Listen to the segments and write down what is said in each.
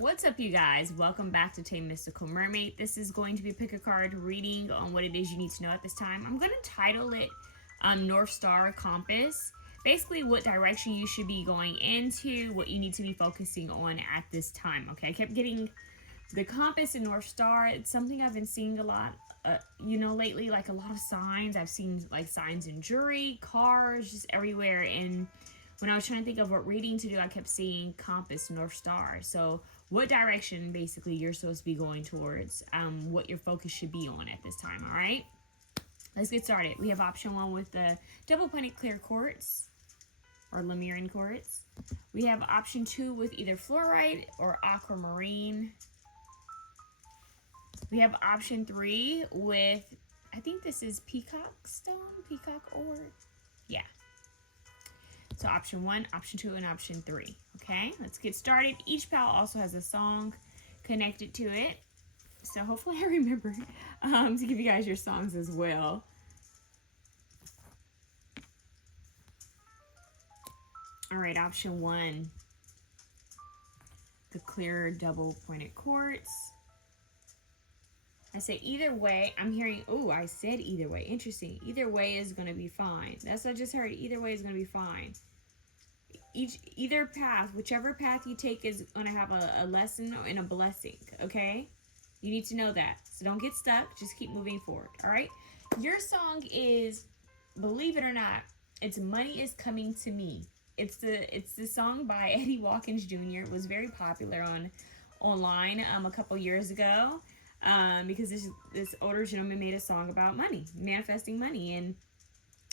What's up, you guys? Welcome back to 𝘮𝘪𝘱 Mermaid. This is going to be a pick a card reading on what it is you need to know at this time. I'm going to title it North Star Compass. Basically, what direction you should be going into, what you need to be focusing on at this time. Okay, I kept getting the compass and North Star. It's something I've been seeing a lot, lately. Like a lot of signs. I've seen like signs in jewelry, cars, just everywhere. And when I was trying to think of what reading to do, I kept seeing compass, North Star. So what direction basically you're supposed to be going towards, what your focus should be on at this time. All right, let's get started. We have option 1 with the double pointed clear quartz or Lemurian quartz. We have option 2 with either fluorite or aquamarine. We have option 3 with, I think this is peacock stone, peacock ore. Yeah. So option 1, option 2, and option 3. Okay, let's get started. Each pal also has a song connected to it. So hopefully I remember to give you guys your songs as well. All right, option 1, the clear double pointed quartz. I say either way. I'm hearing, oh, I said either way. Interesting. Either way is going to be fine. That's what I just heard. Either way is going to be fine. Either path, whichever path you take is going to have a lesson and a blessing, okay? You need to know that. So don't get stuck. Just keep moving forward, all right? Your song is, believe it or not, it's Money Is Coming to Me. It's the song by Eddie Watkins Jr. It was very popular online a couple years ago. Because this older gentleman made a song about money, manifesting money, and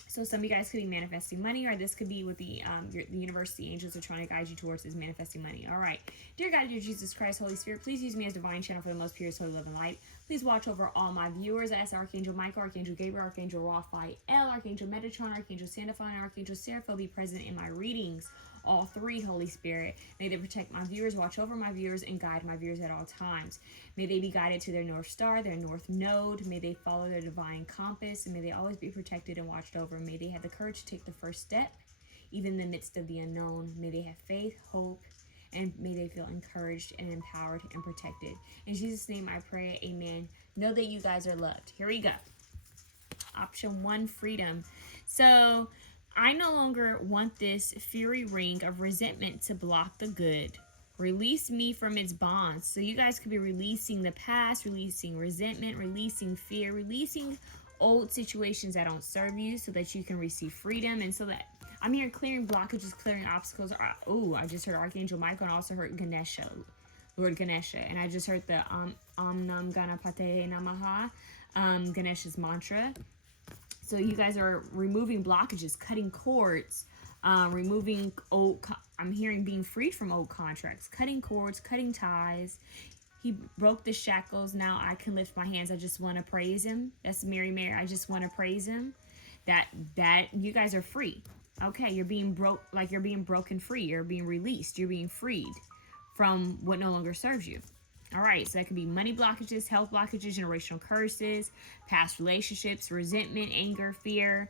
so some of you guys could be manifesting money, or this could be what the university angels are trying to guide you towards is manifesting money. All right, dear God, dear Jesus Christ, Holy Spirit, please use me as divine channel for the most purest, holy, love, and light. Please watch over all my viewers. I ask Archangel Michael, Archangel Gabriel, Archangel Raphael, Archangel Metatron, Archangel Sandalphon, and Archangel Seraphil be present in my readings. All three, Holy Spirit. May they protect my viewers, watch over my viewers, and guide my viewers at all times. May they be guided to their North Star, their North Node. May they follow their divine compass, and may they always be protected and watched over. May they have the courage to take the first step, even in the midst of the unknown. May they have faith, hope, and may they feel encouraged and empowered and protected. In Jesus' name I pray, amen. Know that you guys are loved. Here we go. Option 1, freedom. So I no longer want this fury ring of resentment to block the good. Release me from its bonds. So you guys could be releasing the past, releasing resentment, releasing fear, releasing old situations that don't serve you so that you can receive freedom. And so that I'm here clearing blockages, clearing obstacles. Oh, I just heard Archangel Michael and also heard Ganesha, Lord Ganesha. And I just heard the Om Nam Ganapate Namaha, Ganesha's mantra. So you guys are removing blockages, cutting cords, removing old, I'm hearing being freed from old contracts, cutting cords, cutting ties. He broke the shackles. Now I can lift my hands. I just want to praise him. That's Mary. I just want to praise him. That you guys are free. Okay, you're being you're being broken free. You're being released. You're being freed from what no longer serves you. All right, so that could be money blockages, health blockages, generational curses, past relationships, resentment, anger, fear,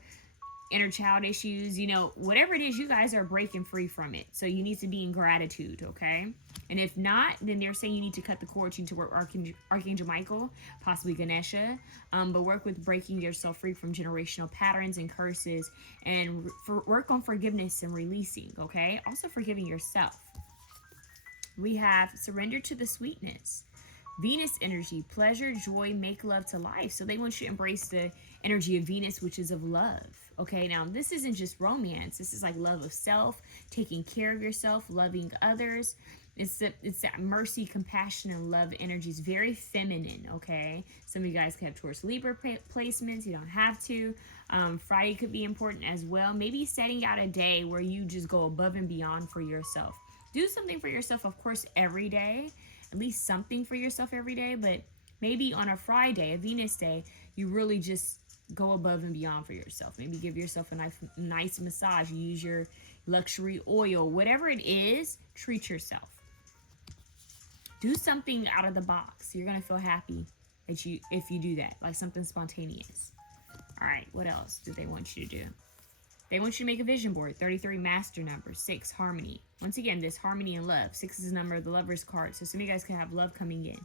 inner child issues, whatever it is, you guys are breaking free from it. So you need to be in gratitude, okay? And if not, then they're saying you need to cut the cords. You need to work Archangel Michael, possibly Ganesha, but work with breaking yourself free from generational patterns and curses, and work on forgiveness and releasing, okay? Also forgiving yourself. We have surrender to the sweetness. Venus energy, pleasure, joy, make love to life. So they want you to embrace the energy of Venus, which is of love. Okay, now this isn't just romance. This is like love of self, taking care of yourself, loving others. It's that mercy, compassion, and love energy. Is very feminine, okay? Some of you guys could have Taurus Libra placements. You don't have to. Friday could be important as well. Maybe setting out a day where you just go above and beyond for yourself. Do something for yourself, of course, every day. At least something for yourself every day. But maybe on a Friday, a Venus day, you really just go above and beyond for yourself. Maybe give yourself a nice massage. You use your luxury oil. Whatever it is, treat yourself. Do something out of the box. You're going to feel happy if you do that. Like something spontaneous. All right, what else do they want you to do? They want you to make a vision board. 33, master number. 6, harmony. Once again, this harmony and love. 6 is the number of the lover's card. So some of you guys can have love coming in.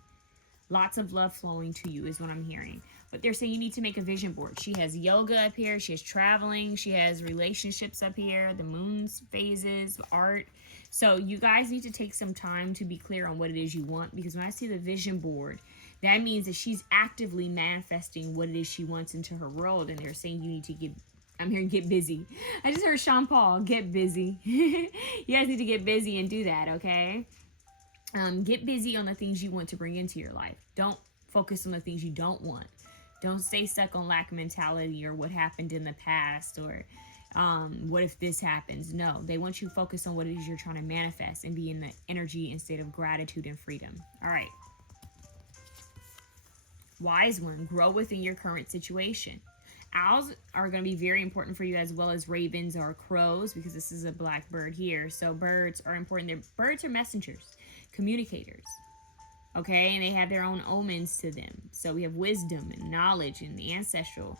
Lots of love flowing to you is what I'm hearing. But they're saying you need to make a vision board. She has yoga up here. She has traveling. She has relationships up here. The moon's phases, art. So you guys need to take some time to be clear on what it is you want. Because when I see the vision board, that means that she's actively manifesting what it is she wants into her world. And they're saying you need to get, I'm hearing get busy. I just heard Sean Paul, get busy. You guys need to get busy and do that, okay? Get busy on the things you want to bring into your life. Don't focus on the things you don't want. Don't stay stuck on lack mentality or what happened in the past or what if this happens. No, they want you to focus on what it is you're trying to manifest and be in the energy and state of gratitude and freedom. All right. Wise one, grow within your current situation. Owls are going to be very important for you, as well as ravens or crows, because this is a black bird here. So birds are important. Birds are messengers, communicators, okay? And they have their own omens to them. So we have wisdom and knowledge and the ancestral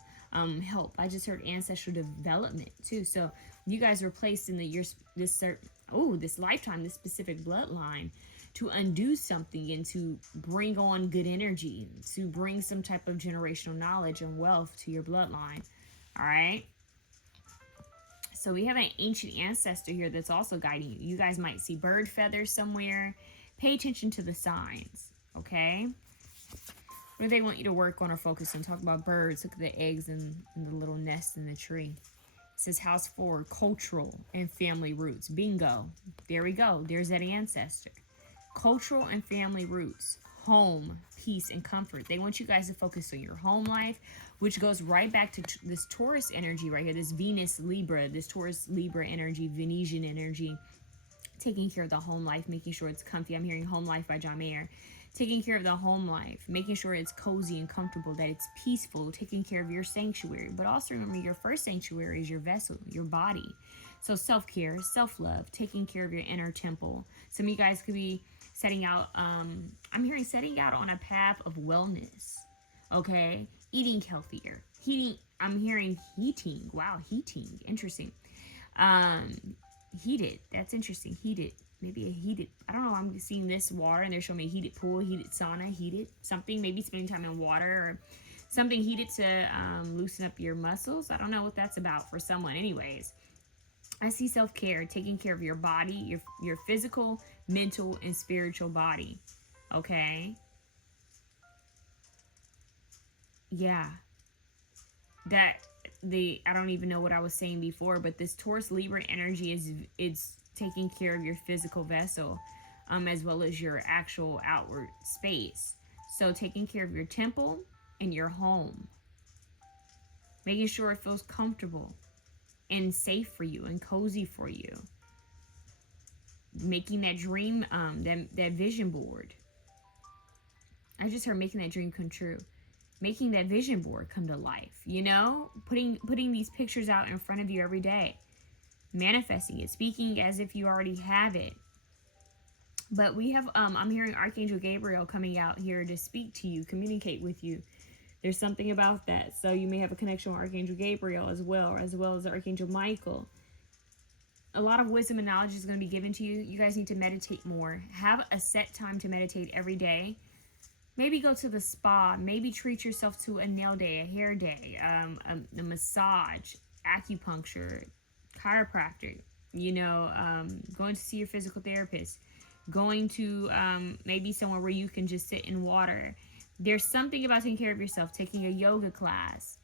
help. I just heard ancestral development too. So you guys were placed in this lifetime, this specific bloodline, to undo something and to bring on good energy, to bring some type of generational knowledge and wealth to your bloodline. All right. So we have an ancient ancestor here that's also guiding you. You guys might see bird feathers somewhere. Pay attention to the signs. Okay. What do they want you to work on or focus on? Talk about birds. Look at the eggs and the little nest in the tree. It says house 4, cultural and family roots. Bingo. There we go. There's that ancestor. Cultural and family roots, home, peace, and comfort. They want you guys to focus on your home life, which goes right back to this Taurus energy right here, this Venus Libra, this Taurus Libra energy, Venusian energy, taking care of the home life, making sure it's comfy. I'm hearing Home Life by John Mayer. Taking care of the home life, making sure it's cozy and comfortable, that it's peaceful, taking care of your sanctuary. But also remember, your first sanctuary is your vessel, your body. So self-care, self-love, taking care of your inner temple. Some of you guys could be setting out, I'm hearing setting out on a path of wellness, okay? Eating healthier, I'm hearing heating, wow, heating, interesting. Heated, that's interesting, heated, maybe a heated, I don't know, I'm seeing this water and they're showing me a heated pool, heated sauna, heated something, maybe spending time in water or something heated to loosen up your muscles. I don't know what that's about for someone. Anyways, I see self-care, taking care of your body, your physical, mental, and spiritual body. Okay? Yeah. I don't even know what I was saying before, but this Taurus Libra energy it's taking care of your physical vessel, as well as your actual outward space. So taking care of your temple and your home. Making sure it feels comfortable and safe for you and cozy for you. Making that dream, that vision board. I just heard making that dream come true. Making that vision board come to life, you know? Putting these pictures out in front of you every day. Manifesting it, speaking as if you already have it. But we have, I'm hearing Archangel Gabriel coming out here to speak to you, communicate with you. There's something about that. So you may have a connection with Archangel Gabriel as well as Archangel Michael. A lot of wisdom and knowledge is going to be given to you. You guys need to meditate more. Have a set time to meditate every day. Maybe go to the spa. Maybe treat yourself to a nail day, a hair day, a massage, acupuncture, chiropractor. You know, going to see your physical therapist. Going to maybe somewhere where you can just sit in water. There's something about taking care of yourself, taking a yoga class.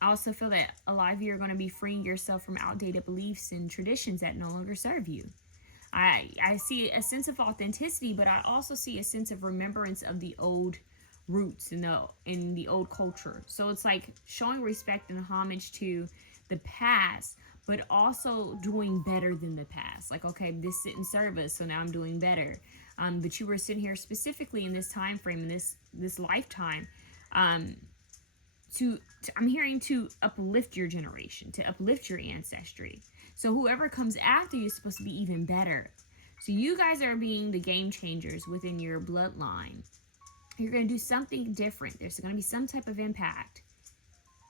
I also feel that a lot of you are going to be freeing yourself from outdated beliefs and traditions that no longer serve you. I see a sense of authenticity, but I also see a sense of remembrance of the old roots in the old culture. So it's like showing respect and homage to the past, but also doing better than the past. Like, okay, this didn't serve us, so now I'm doing better. But you were sitting here specifically in this time frame, in this lifetime, I'm hearing to uplift your generation, to uplift your ancestry. So whoever comes after you is supposed to be even better. So you guys are being the game changers within your bloodline. You're going to do something different. There's going to be some type of impact.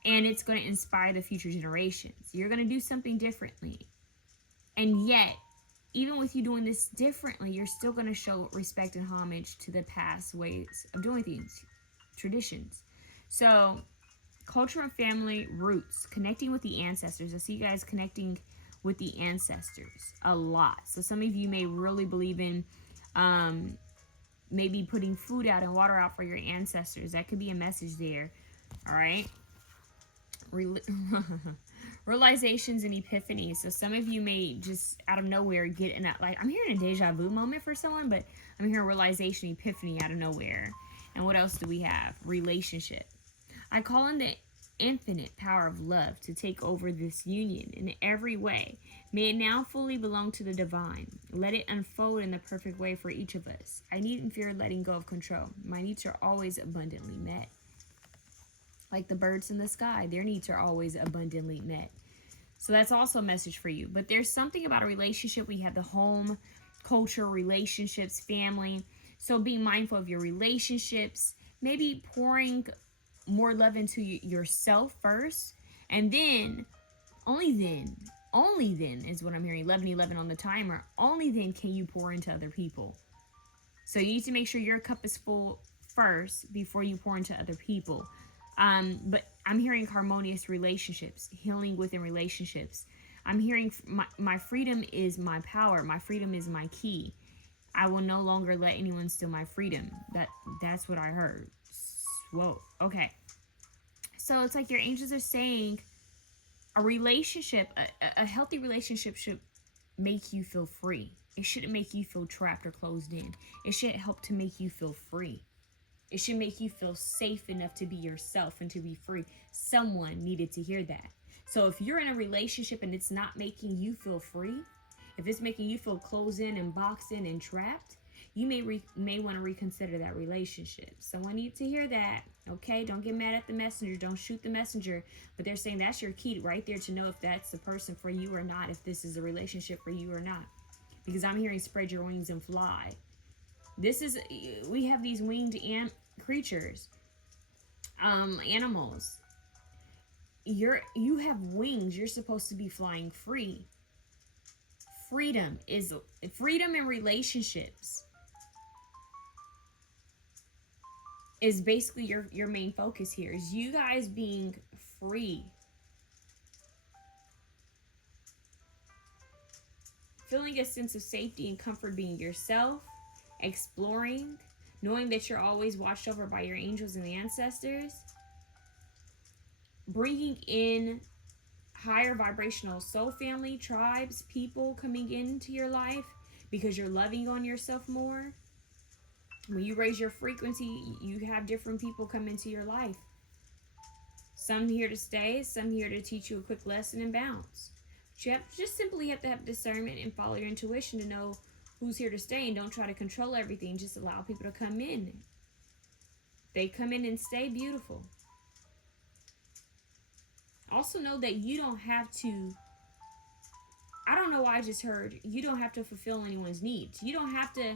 and it's going to inspire the future generations. You're going to do something differently. And yet, even with you doing this differently, you're still going to show respect and homage to the past ways of doing things, traditions. So, culture and family roots, connecting with the ancestors. I see you guys connecting with the ancestors a lot. So some of you may really believe in maybe putting food out and water out for your ancestors. That could be a message there. All right. Realizations and epiphanies. So some of you may just out of nowhere get in that, like, I'm hearing a deja vu moment for someone, but I'm hearing realization, epiphany out of nowhere. And what else do we have? Relationship. I call in the infinite power of love to take over this union in every way. May it now fully belong to the divine. Let it unfold in the perfect way for each of us. I needn't fear letting go of control. My needs are always abundantly met. Like the birds in the sky, their needs are always abundantly met. So that's also a message for you. But there's something about a relationship. We have the home, culture, relationships, family. So being mindful of your relationships, maybe pouring more love into yourself first, and then, only then is what I'm hearing, 11:11 on the timer, only then can you pour into other people. So you need to make sure your cup is full first before you pour into other people. But I'm hearing harmonious relationships, healing within relationships. I'm hearing my freedom is my power. My freedom is my key. I will no longer let anyone steal my freedom. That's what I heard. Whoa. Okay. So it's like your angels are saying a relationship, a healthy relationship should make you feel free. It shouldn't make you feel trapped or closed in. It should help to make you feel free. It should make you feel safe enough to be yourself and to be free. Someone needed to hear that. So if you're in a relationship and it's not making you feel free, if it's making you feel closed in and boxed in and trapped, you may want to reconsider that relationship. Someone needs to hear that. Okay, don't get mad at the messenger. Don't shoot the messenger. But they're saying that's your key right there to know if that's the person for you or not, if this is a relationship for you or not. Because I'm hearing spread your wings and fly. We have these winged creatures, animals. You have wings. You're supposed to be flying free. Freedom in relationships is basically your main focus here, is you guys being free. Feeling a sense of safety and comfort being yourself, exploring, knowing that you're always watched over by your angels and the ancestors, bringing in higher vibrational soul family, tribes, people coming into your life because you're loving on yourself more. When you raise your frequency, you have different people come into your life. Some here to stay, some here to teach you a quick lesson and bounce. But you just simply have to have discernment and follow your intuition to know who's here to stay, and don't try to control everything. Just allow people to come in. They come in and stay, beautiful. Also know that you don't have to, I don't know why I just heard, you don't have to fulfill anyone's needs. You don't have to,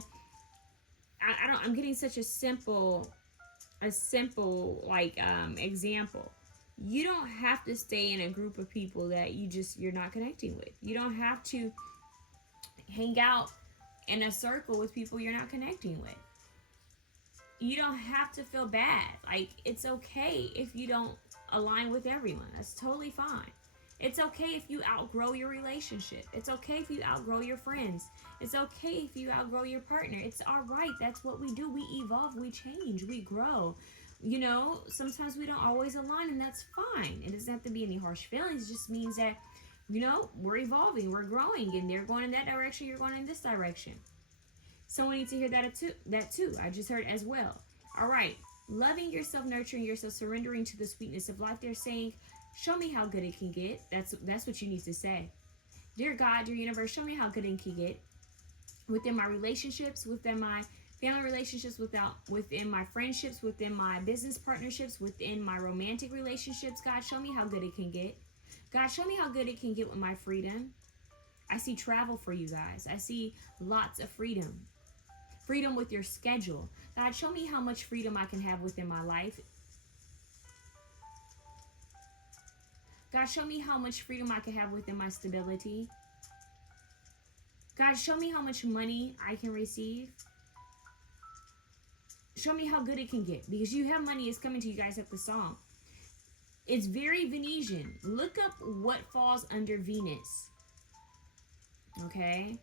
I'm getting such a simple example. You don't have to stay in a group of people that you're not connecting with. You don't have to hang out in a circle with people you're not connecting with. You don't have to feel bad. Like, it's okay if you don't align with everyone. That's totally fine. It's okay if you outgrow your relationship. It's okay if you outgrow your friends. It's okay if you outgrow your partner. It's all right. That's what we do. We evolve, we change, we grow. You know, sometimes we don't always align, and that's fine. It doesn't have to be any harsh feelings. It just means that, you know, we're evolving, we're growing, and they're going in that direction, you're going in this direction. Someone needs to hear that too. I just heard as well. All right. Loving yourself, nurturing yourself, surrendering to the sweetness of life. They're saying, show me how good it can get. That's what you need to say. Dear God, dear universe, show me how good it can get. Within my relationships, within my family relationships, within my friendships, within my business partnerships, within my romantic relationships. God, show me how good it can get. God, show me how good it can get with my freedom. I see travel for you guys. I see lots of freedom. Freedom with your schedule. God, show me how much freedom I can have within my life. God, show me how much freedom I can have within my stability. God, show me how much money I can receive. Show me how good it can get. Because you have money is coming to you guys at the song. It's very Venetian. Look up what falls under Venus. Okay?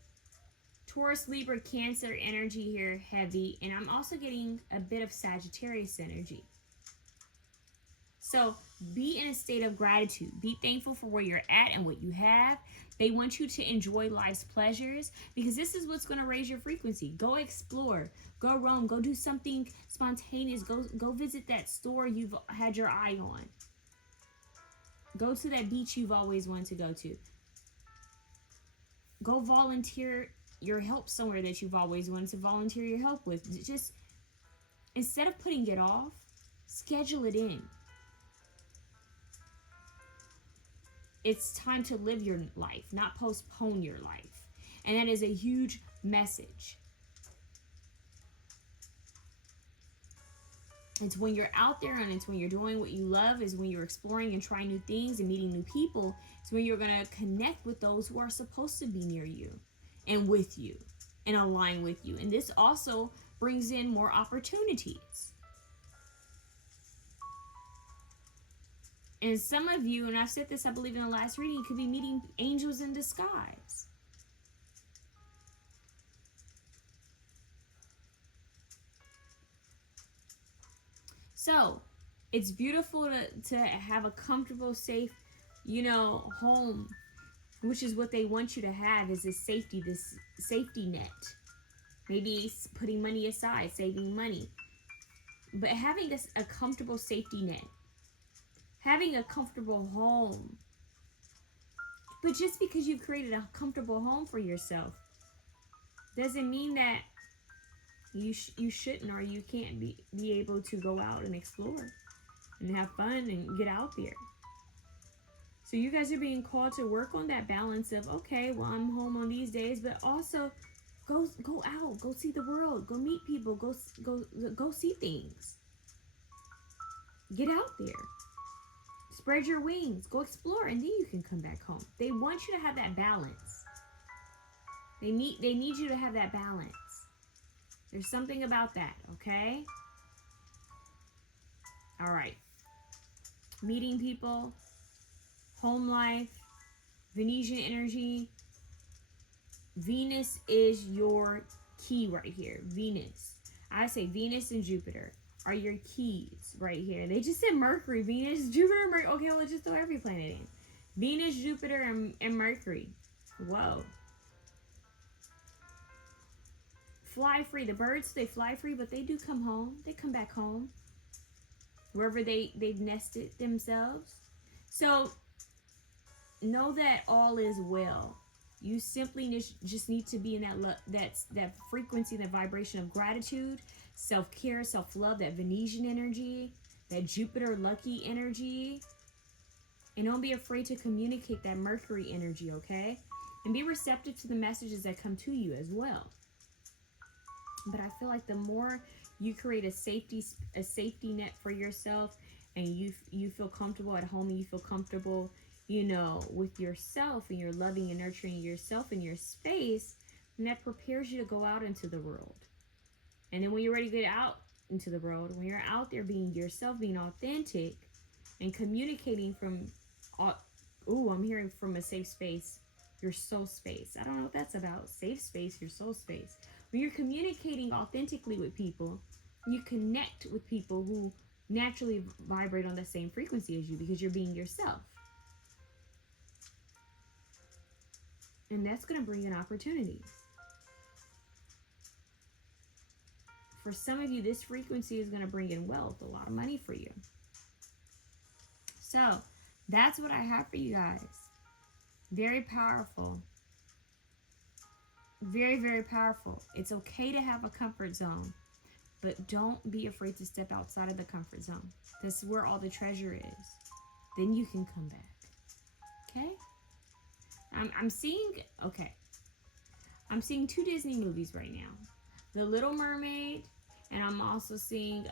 Taurus, Libra, Cancer energy here, heavy. And I'm also getting a bit of Sagittarius energy. So be in a state of gratitude. Be thankful for where you're at and what you have. They want you to enjoy life's pleasures because this is what's going to raise your frequency. Go explore. Go roam. Go do something spontaneous. Go visit that store you've had your eye on. Go to that beach you've always wanted to go to. Go volunteer your help somewhere that you've always wanted to volunteer your help with. Just, instead of putting it off, schedule it in. It's time to live your life, not postpone your life. And that is a huge message. It's when you're out there and it's when you're doing what you love, is when you're exploring and trying new things and meeting new people. It's when you're going to connect with those who are supposed to be near you and with you and align with you. And this also brings in more opportunities. And some of you, and I've said this, I believe, in the last reading, could be meeting angels in disguise. So, it's beautiful to have a comfortable, safe, home, which is what they want you to have, is this safety net. Maybe putting money aside, saving money. But having a comfortable safety net. Having a comfortable home. But just because you've created a comfortable home for yourself doesn't mean that you shouldn't or you can't be able to go out and explore and have fun and get out there. So you guys are being called to work on that balance of, okay, well, I'm home on these days, but also go out, go see the world, go meet people, go see things. Get out there. Spread your wings, go explore, and then you can come back home. They want you to have that balance. They need you to have that balance. There's something about that, okay? All right. Meeting people, home life, Venetian energy. Venus is your key right here. Venus. I say Venus and Jupiter are your keys right here. They just said Mercury, Venus, Jupiter, Mercury. Okay, well, let's just throw every planet in. Venus, Jupiter, and Mercury. Whoa. Fly free. The birds, they fly free, but they do come home. They come back home. Wherever they've nested themselves. So, know that all is well. You simply just need to be in that frequency, that vibration of gratitude, self-care, self-love, that Venetian energy, that Jupiter lucky energy. And don't be afraid to communicate that Mercury energy, okay? And be receptive to the messages that come to you as well. But I feel like the more you create a safety net for yourself, and you feel comfortable at home, and you feel comfortable, with yourself, and you're loving and nurturing yourself in your space, and that prepares you to go out into the world. And then when you're ready to get out into the world, when you're out there being yourself, being authentic, and communicating from, I'm hearing from a safe space, your soul space. I don't know what that's about. Safe space, your soul space. When you're communicating authentically with people, you connect with people who naturally vibrate on the same frequency as you because you're being yourself. And that's going to bring in opportunities. For some of you, this frequency is going to bring in wealth, a lot of money for you. So, that's what I have for you guys. Very powerful. Very, very powerful. It's okay to have a comfort zone, but don't be afraid to step outside of the comfort zone. This is where all the treasure is. Then you can come back. Okay? I'm seeing two Disney movies right now. The Little Mermaid, and I'm also seeing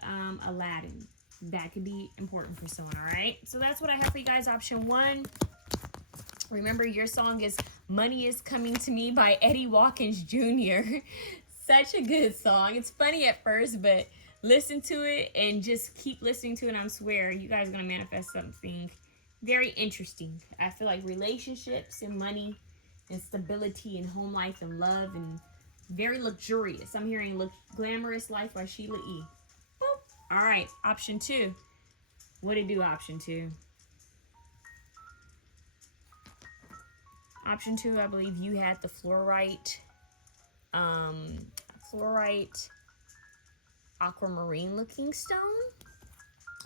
Aladdin. That could be important for someone, all right? So that's what I have for you guys. Option 1. Remember, your song is Money Is Coming to Me by Eddie Watkins Jr. Such a good song. It's funny at first, but listen to it and just keep listening to it. And I swear, you guys are going to manifest something very interesting. I feel like relationships and money and stability and home life and love and very luxurious. I'm hearing Glamorous Life by Sheila E. Boop. All right, option 2. What did it do, option 2? Option 2, I believe you had the fluorite aquamarine looking stone.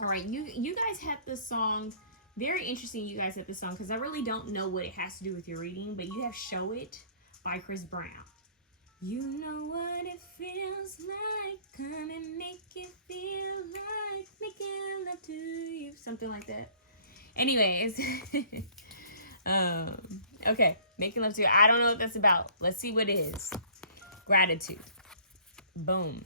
All right, you guys had this song. Very interesting you guys had this song, because I really don't know what it has to do with your reading, but you have Show It by Chris Brown. You know what it feels like, come and make it feel like making love to you. Something like that. Anyways. Okay, making love to you. I don't know what that's about. Let's see what it is. Gratitude. Boom.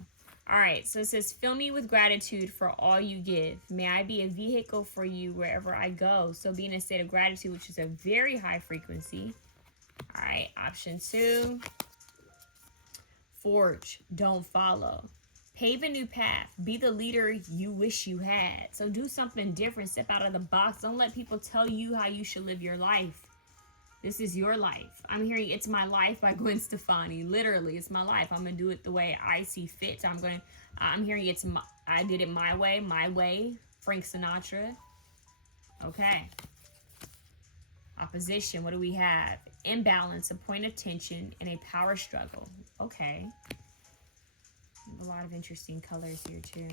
All right, so it says, fill me with gratitude for all you give. May I be a vehicle for you wherever I go. So be in a state of gratitude, which is a very high frequency. All right, option 2. Forge, don't follow. Pave a new path. Be the leader you wish you had. So do something different. Step out of the box. Don't let people tell you how you should live your life. This is your life. I'm hearing It's My Life by Gwen Stefani. Literally, it's my life. I'm going to do it the way I see fit. I'm hearing I did it my way. Frank Sinatra. Okay. Opposition, what do we have? Imbalance, a point of tension, and a power struggle. Okay. A lot of interesting colors here too.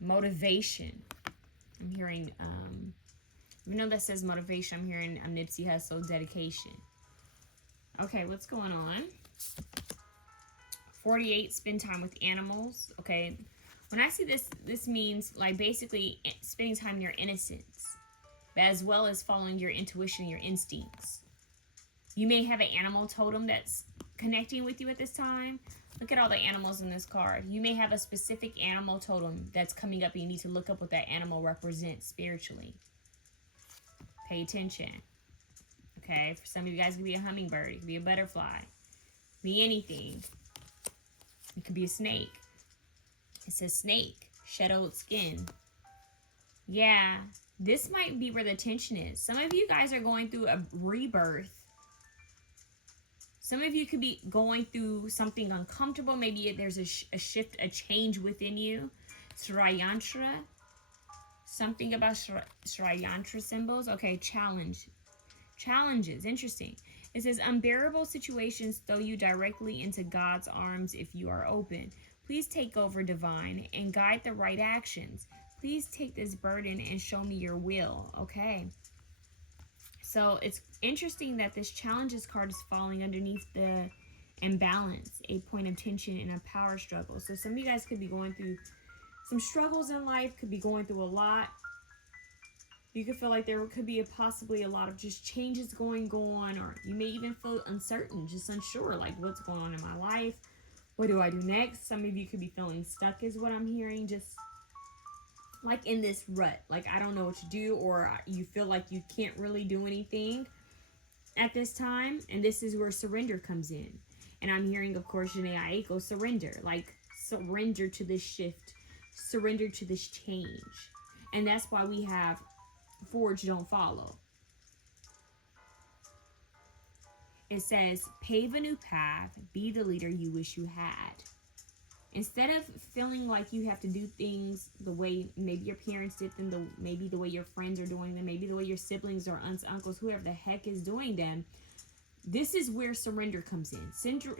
Motivation. I'm hearing, even though that says motivation, I'm hearing a Nipsey Hussle dedication. Okay, what's going on? 48, spend time with animals. Okay, when I see this means like basically spending time in your innocence, as well as following your intuition, your instincts. You may have an animal totem that's connecting with you at this time. Look at all the animals in this card. You may have a specific animal totem that's coming up, and you need to look up what that animal represents spiritually. Pay attention. Okay, for some of you guys, it could be a hummingbird. It could be a butterfly. It could be anything. It could be a snake. It says snake, shed old skin. Yeah, this might be where the tension is. Some of you guys are going through a rebirth. Some of you could be going through something uncomfortable. Maybe there's a shift, a change within you. Srayantra. Something about Srayantra symbols. Okay, challenge. Challenges. Interesting. It says, unbearable situations throw you directly into God's arms if you are open. Please take over, divine, and guide the right actions. Please take this burden and show me your will. Okay. So it's interesting that this challenges card is falling underneath the imbalance, a point of tension, and a power struggle. So some of you guys could be going through some struggles in life, could be going through a lot. You could feel like there could be possibly a lot of just changes going on, or you may even feel uncertain, just unsure, like what's going on in my life? What do I do next? Some of you could be feeling stuck is what I'm hearing, just like in this rut, like I don't know what to do, or you feel like you can't really do anything at this time. And this is where surrender comes in. And I'm hearing, of course, 𝐻𝐚𝐬𝐼 𝐸 surrender, like surrender to this shift, surrender to this change. And that's why we have forge, don't follow. It says, pave a new path, be the leader you wish you had. Instead of feeling like you have to do things the way maybe your parents did them, maybe the way your friends are doing them, maybe the way your siblings or aunts, uncles, whoever the heck is doing them, this is where surrender comes in.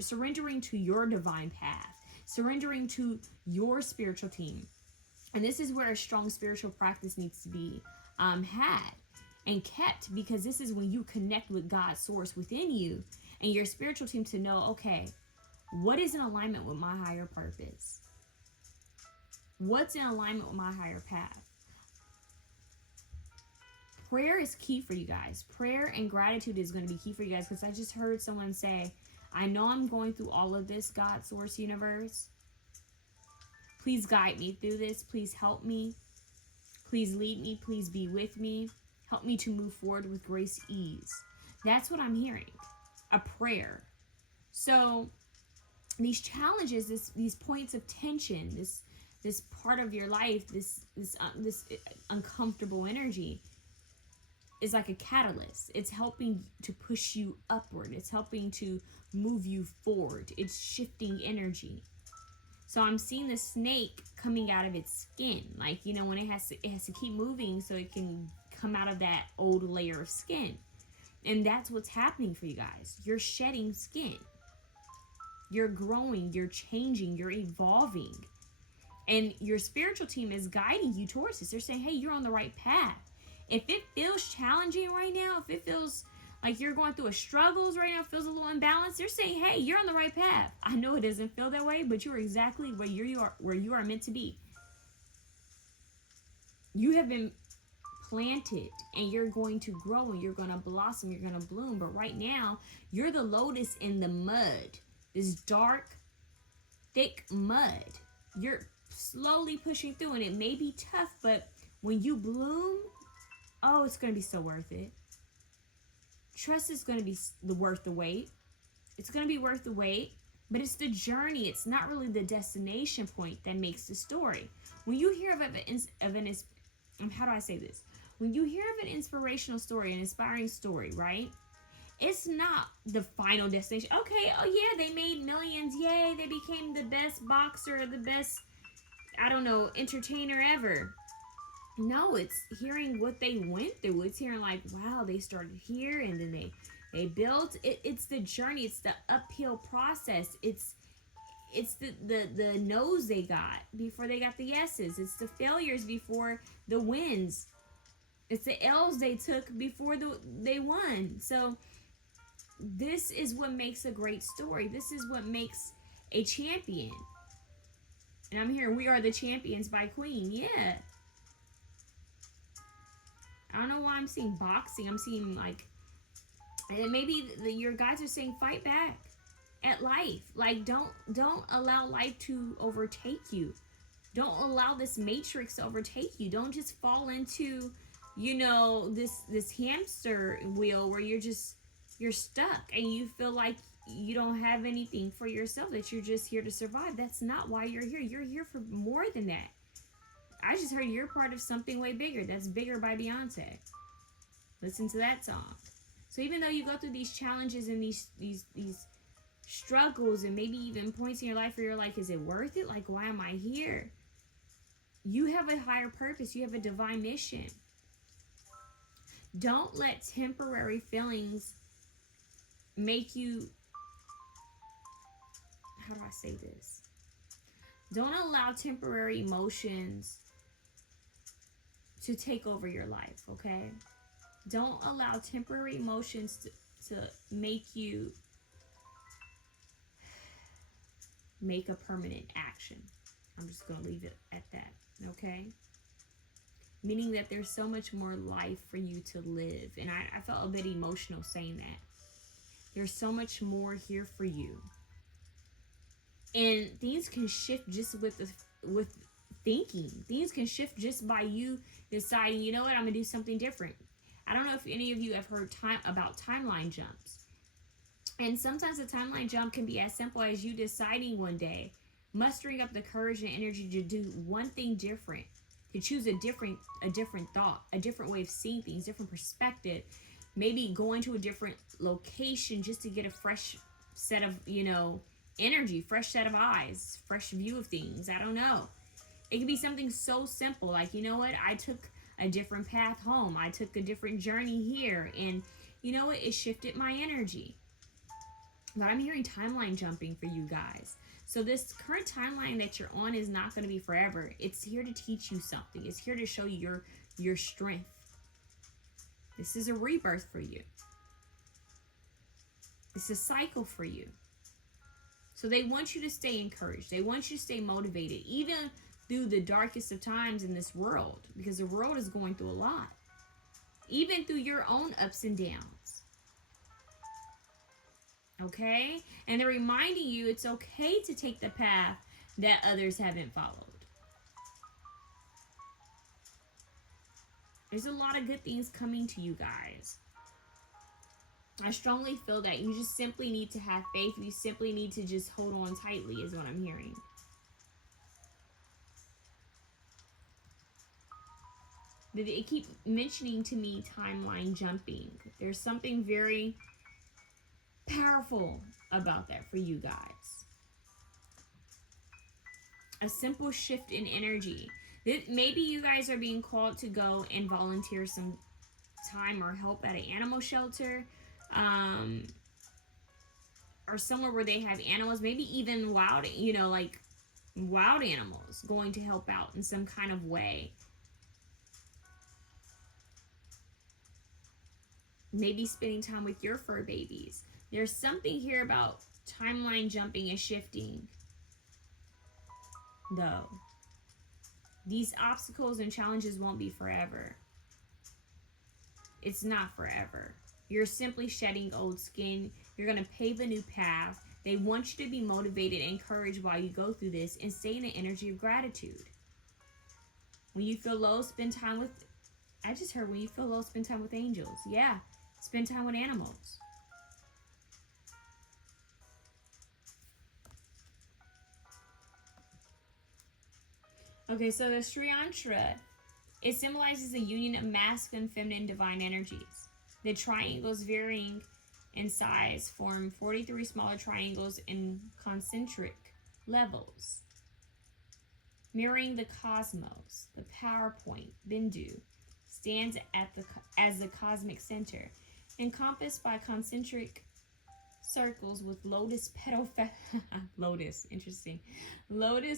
Surrendering to your divine path, surrendering to your spiritual team. And this is where a strong spiritual practice needs to be had and kept, because this is when you connect with God's source within you and your spiritual team to know, okay, what is in alignment with my higher purpose? What's in alignment with my higher path? Prayer is key for you guys. Prayer and gratitude is going to be key for you guys, because I just heard someone say, I know I'm going through all of this, God, source, universe, Please guide me through this. Please help me. Please lead me. Please be with me. Help me to move forward with grace, ease. That's what I'm hearing. A prayer. So these challenges, these points of tension, this part of your life, this uncomfortable energy is like a catalyst. It's helping to push you upward. It's helping to move you forward. It's shifting energy. So I'm seeing the snake coming out of its skin. Like, you know, when it has to keep moving so it can come out of that old layer of skin. And that's what's happening for you guys. You're shedding skin. You're growing, you're changing, you're evolving. And your spiritual team is guiding you towards this. They're saying, hey, you're on the right path. If it feels challenging right now, if it feels like you're going through a struggles right now, feels a little imbalanced, they're saying, hey, you're on the right path. I know it doesn't feel that way, but you're exactly where you are meant to be. You have been planted, and you're going to grow, and you're going to blossom, you're going to bloom. But right now, you're the lotus in the mud, this dark, thick mud. You're slowly pushing through, and it may be tough, but when you bloom, oh, it's going to be so worth it. Trust is going to be worth the wait. It's going to be worth the wait, but it's the journey. It's not really the destination point that makes the story. When you hear of how do I say this? When you hear of an inspirational story, an inspiring story, right? It's not the final destination. Okay, oh yeah, they made millions. Yay, they became the best boxer, the best, I don't know, entertainer ever. No, it's hearing what they went through. It's hearing like, wow, they started here and then they built. It's the journey. It's the uphill process. It's the no's they got before they got the yeses. It's the failures before the wins. It's the L's they took before they won. So this is what makes a great story. This is what makes a champion. And I'm hearing We Are the Champions by Queen. Yeah. I don't know why I'm seeing boxing. I'm seeing like, and maybe your guys are saying fight back at life. Like don't allow life to overtake you. Don't allow this matrix to overtake you. Don't just fall into, you know, this hamster wheel where you're stuck and you feel like you don't have anything for yourself, that you're just here to survive. That's not why you're here. You're here for more than that. I just heard you're part of something way bigger. That's Bigger by Beyonce. Listen to that song. So even though you go through these challenges and these struggles and maybe even points in your life where you're like, is it worth it? Like, why am I here? You have a higher purpose. You have a divine mission. Don't let temporary feelings make you, how do I say this? Don't allow temporary emotions to take over your life, okay? Don't allow temporary emotions to make you make a permanent action. I'm just going to leave it at that, okay? Meaning that there's so much more life for you to live. And I felt a bit emotional saying that. There's so much more here for you. And things can shift just with thinking. Things can shift just by you deciding, you know what, I'm going to do something different. I don't know if any of you have heard about timeline jumps. And sometimes a timeline jump can be as simple as you deciding one day, mustering up the courage and energy to do one thing different, to choose a different thought, a different way of seeing things, different perspective, maybe going to a different location just to get a fresh set of, you know, energy, fresh set of eyes, fresh view of things. I don't know. It could be something so simple like, you know what, I took a different path home. I took a different journey here. And you know what, it shifted my energy. But I'm hearing timeline jumping for you guys. So this current timeline that you're on is not going to be forever. It's here to teach you something. It's here to show you your strength. This is a rebirth for you. It's a cycle for you. So they want you to stay encouraged. They want you to stay motivated, even through the darkest of times in this world, because the world is going through a lot. Even through your own ups and downs. Okay? And they're reminding you it's okay to take the path that others haven't followed. There's a lot of good things coming to you guys. I strongly feel that you just simply need to have faith. You simply need to just hold on tightly is what I'm hearing. They keep mentioning to me timeline jumping. There's something very powerful about that for you guys. A simple shift in energy. Maybe you guys are being called to go and volunteer some time or help at an animal shelter, or somewhere where they have animals, maybe even wild, you know, like wild animals, going to help out in some kind of way. Maybe spending time with your fur babies. There's something here about timeline jumping and shifting, though. These obstacles and challenges won't be forever. It's not forever. You're simply shedding old skin. You're going to pave a new path. They want you to be motivated and encouraged while you go through this, and stay in an energy of gratitude. When you feel low, spend time with... I just heard when you feel low, spend time with angels. Yeah, spend time with animals. Okay, so the 𝘪𝘮, it symbolizes the union of masculine, feminine, divine energies. The triangles, varying in size, form 43 smaller triangles in concentric levels. Mirroring the cosmos, the power point, 𝘠𝘪, stands as the cosmic center, encompassed by concentric circles with lotus petal lotus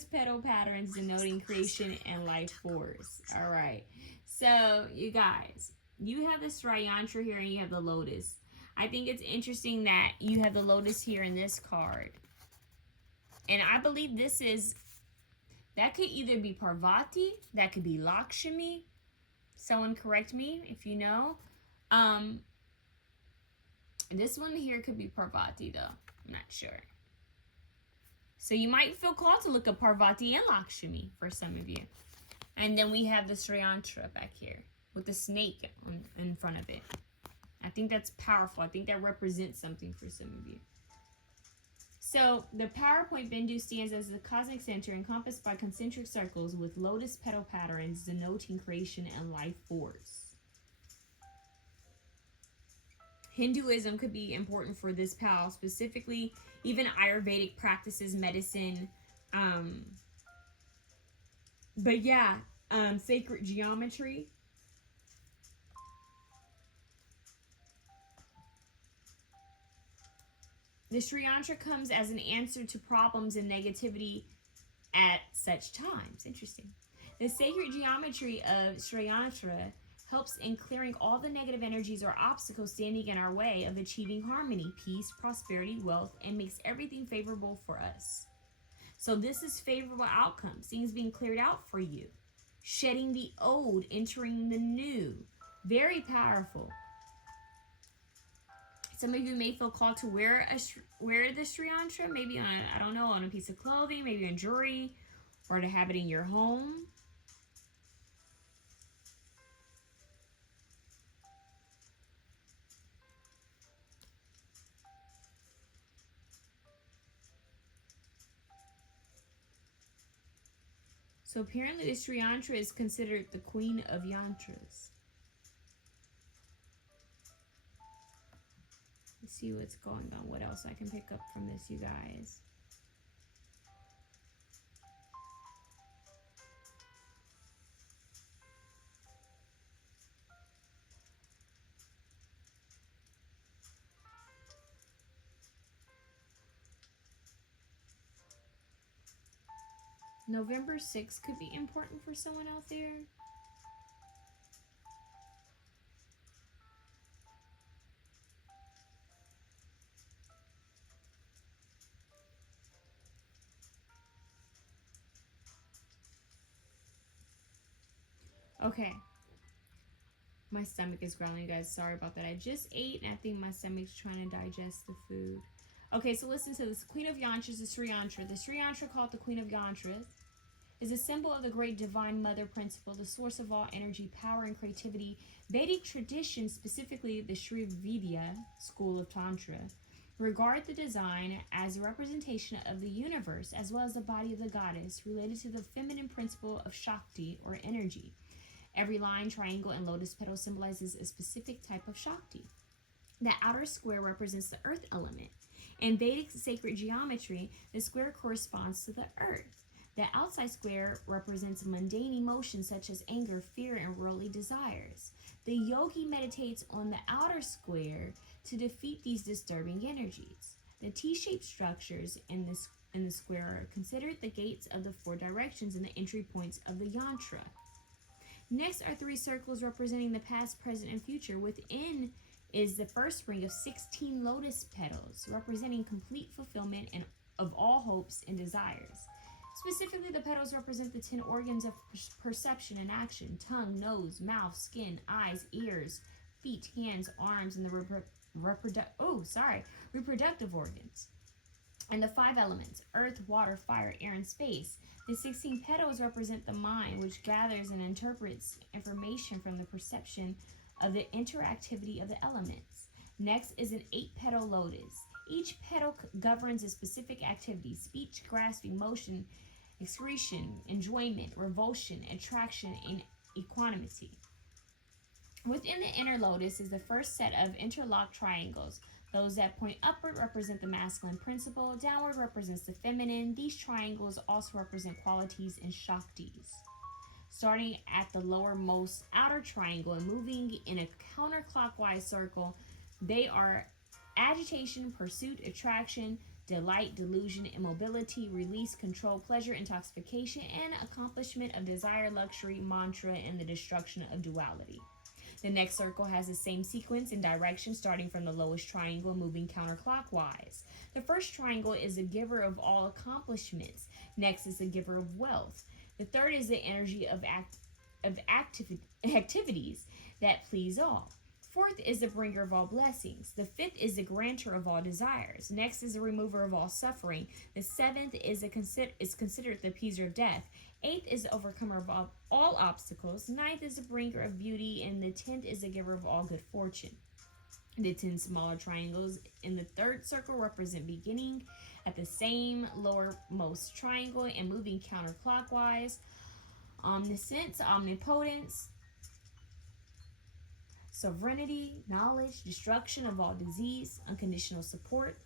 petal patterns denoting creation and life force. All right, so you guys, you have the 𝘪𝘮 here and you have the lotus. I think it's interesting that you have the lotus here in this card, and I believe this is, that could either be Parvati, that could be Lakshmi. Someone correct me if you know. This one here could be Parvati, though. I'm not sure. So you might feel called to look up Parvati and Lakshmi for some of you. And then we have the 𝘪𝘮 back here with the snake in front of it. I think that's powerful. I think that represents something for some of you. So the power point 𝘠𝘪 stands as the cosmic center, encompassed by concentric circles with lotus petal patterns denoting creation and life force. Hinduism could be important for this pal, specifically even Ayurvedic practices, medicine. But yeah, sacred geometry. The 𝘪𝘮 comes as an answer to problems and negativity at such times. Interesting. The sacred geometry of 𝘪𝘮 helps in clearing all the negative energies or obstacles standing in our way of achieving harmony, peace, prosperity, wealth, and makes everything favorable for us. So this is favorable outcomes, things being cleared out for you. Shedding the old, entering the new. Very powerful. Some of you may feel called to wear the 𝘪𝘮, maybe on, I don't know, on a piece of clothing, maybe on jewelry, or to have it in your home. So apparently the 𝘪𝘮 is considered the queen of yantras. Let's see what's going on. What else I can pick up from this, you guys? November 6th could be important for someone out there. Okay. My stomach is growling, guys. Sorry about that. I just ate, and I think my stomach's trying to digest the food. Okay, so listen to this. Queen of Yantras, the 𝘪𝘮. The 𝘪𝘮 called the Queen of Yantras is a symbol of the great divine mother principle, the source of all energy, power, and creativity. Vedic tradition, specifically the 𝘪𝘱 school of Tantra, regard the design as a representation of the universe as well as the body of the goddess, related to the feminine principle of Shakti, or energy. Every line, triangle, and lotus petal symbolizes a specific type of Shakti. The outer square represents the earth element. In Vedic sacred geometry, the square corresponds to the earth. The outside square represents mundane emotions such as anger, fear, and worldly desires. The yogi meditates on the outer square to defeat these disturbing energies. The T-shaped structures in the square are considered the gates of the 4 directions and the entry points of the yantra. Next are 3 circles representing the past, present, and future. Within is the first ring of 16 lotus petals, representing complete fulfillment of all hopes and desires. Specifically, the petals represent the 10 organs of perception and action: tongue, nose, mouth, skin, eyes, ears, feet, hands, arms, and the reproductive organs. And the 5 elements: earth, water, fire, air, and space. The 16 petals represent the mind, which gathers and interprets information from the perception of the interactivity of the elements. Next is an 8-petal lotus. Each petal governs a specific activity: speech, grasping, motion, excretion, enjoyment, revulsion, attraction, and equanimity. Within the inner lotus is the first set of interlocked triangles. Those that point upward represent the masculine principle, downward represents the feminine. These triangles also represent qualities and Shaktis. Starting at the lowermost outer triangle and moving in a counterclockwise circle, they are agitation, pursuit, attraction, delight, delusion, immobility, release, control, pleasure, intoxication, and accomplishment of desire, luxury, mantra, and the destruction of duality. The next circle has the same sequence and direction, starting from the lowest triangle, moving counterclockwise. The first triangle is the giver of all accomplishments. Next is the giver of wealth. The third is the energy of activities that please all. Fourth is the bringer of all blessings. The fifth is the grantor of all desires. Next is the remover of all suffering. The seventh is considered the appeaser of death. Eighth is the overcomer of all obstacles. Ninth is the bringer of beauty. And the 10th is the giver of all good fortune. The 10 smaller triangles in the third circle represent beginning at the same lowermost triangle and moving counterclockwise. Omniscience, omnipotence, sovereignty, knowledge, destruction of all disease, unconditional support,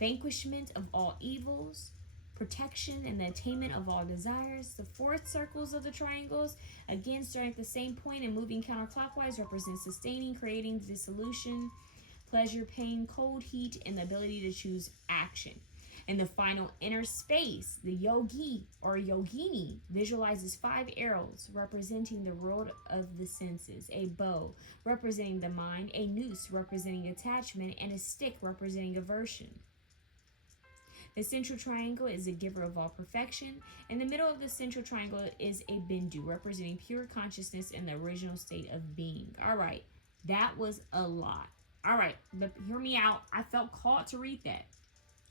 vanquishment of all evils, protection, and the attainment of all desires. The fourth circles of the triangles, again starting at the same point and moving counterclockwise, represent sustaining, creating, dissolution, pleasure, pain, cold, heat, and the ability to choose action. In the final inner space, the yogi or yogini visualizes 5 arrows representing the world of the senses, a bow representing the mind, a noose representing attachment, and a stick representing aversion. The central triangle is the giver of all perfection. In the middle of the central triangle is a bindu representing pure consciousness in the original state of being. All right, that was a lot. All right, but hear me out. I felt called to read that.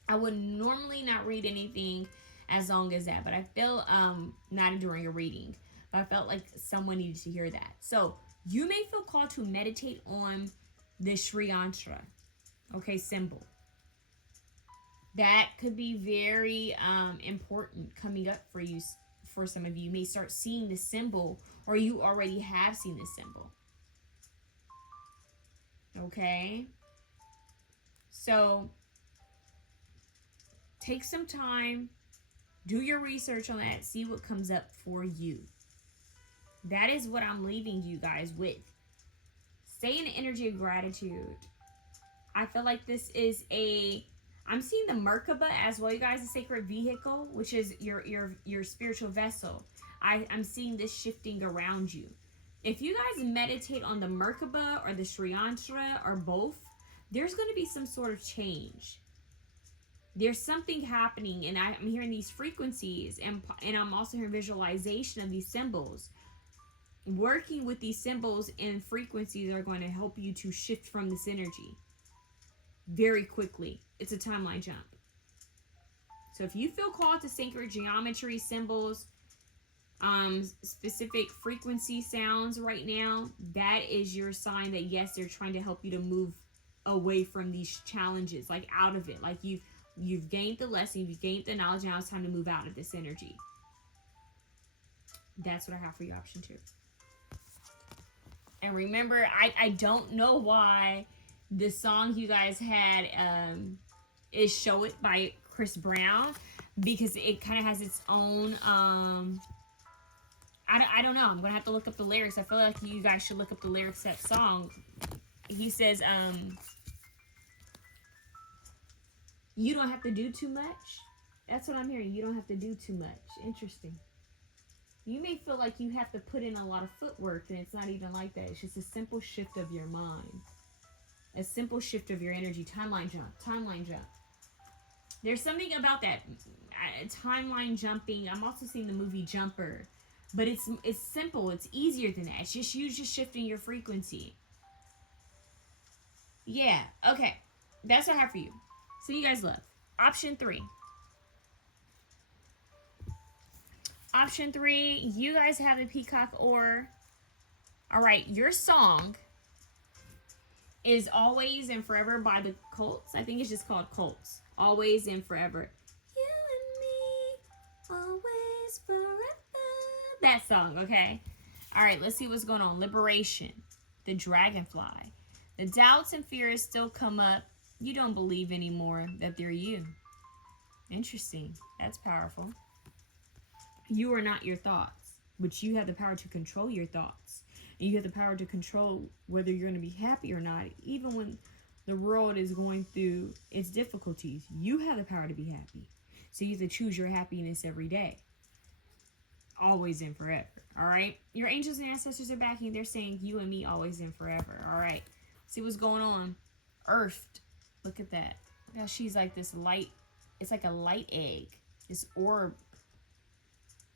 I would normally not read anything as long as that, but I feel not during a reading, but I felt like someone needed to hear that. So you may feel called to meditate on the 𝘪𝘱, okay, symbol. That could be very important coming up for you. For some of you, you may start seeing the symbol, or you already have seen the symbol. Okay, so take some time, do your research on that, see what comes up for you. That is what I'm leaving you guys with. Stay in the energy of gratitude. I feel like this is I'm seeing the Merkaba as well, you guys, the sacred vehicle, which is your spiritual vessel. I'm seeing this shifting around you. If you guys meditate on the Merkaba or the 𝘪𝘱 or both, there's going to be some sort of change. There's something happening, and I'm hearing these frequencies, and I'm also hearing visualization of these symbols. Working with these symbols and frequencies are going to help you to shift from this energy very quickly. It's a timeline jump. So if you feel called to sacred geometry, symbols, specific frequency sounds right now, that is your sign that yes, they're trying to help you to move away from these challenges, like out of it. Like you've gained the lesson, you've gained the knowledge, now it's time to move out of this energy. That's what I have for you, option 2. And remember, I don't know why the song you guys had is Show It by Chris Brown, because it kind of has its own I don't know. I'm gonna have to look up the lyrics. I feel like you guys should look up the lyrics to that song. He says, you don't have to do too much. That's what I'm hearing. You don't have to do too much. Interesting. You may feel like you have to put in a lot of footwork, and it's not even like that. It's just a simple shift of your mind. A simple shift of your energy. Timeline jump. Timeline jump. There's something about that timeline jumping. I'm also seeing the movie Jumper. But it's simple. It's easier than that. It's just you just shifting your frequency. Yeah. Okay. That's what I have for you. So you guys love. Option 3. Option 3. You guys have a peacock or. All right. Your song is Always and Forever by the Colts. I think it's just called Colts. Always and Forever. You and me. Always forever. That song, okay? All right, let's see what's going on. Liberation, the dragonfly. The doubts and fears still come up. You don't believe anymore that they're you. Interesting. That's powerful. You are not your thoughts, but you have the power to control your thoughts. And you have the power to control whether you're going to be happy or not. Even when the world is going through its difficulties, you have the power to be happy. So you have to choose your happiness every day. Always and forever. All right. Your angels and ancestors are backing. They're saying you and me always and forever. All right. See what's going on. Earthed. Look at that. Look how she's like this light. It's like a light egg. This orb.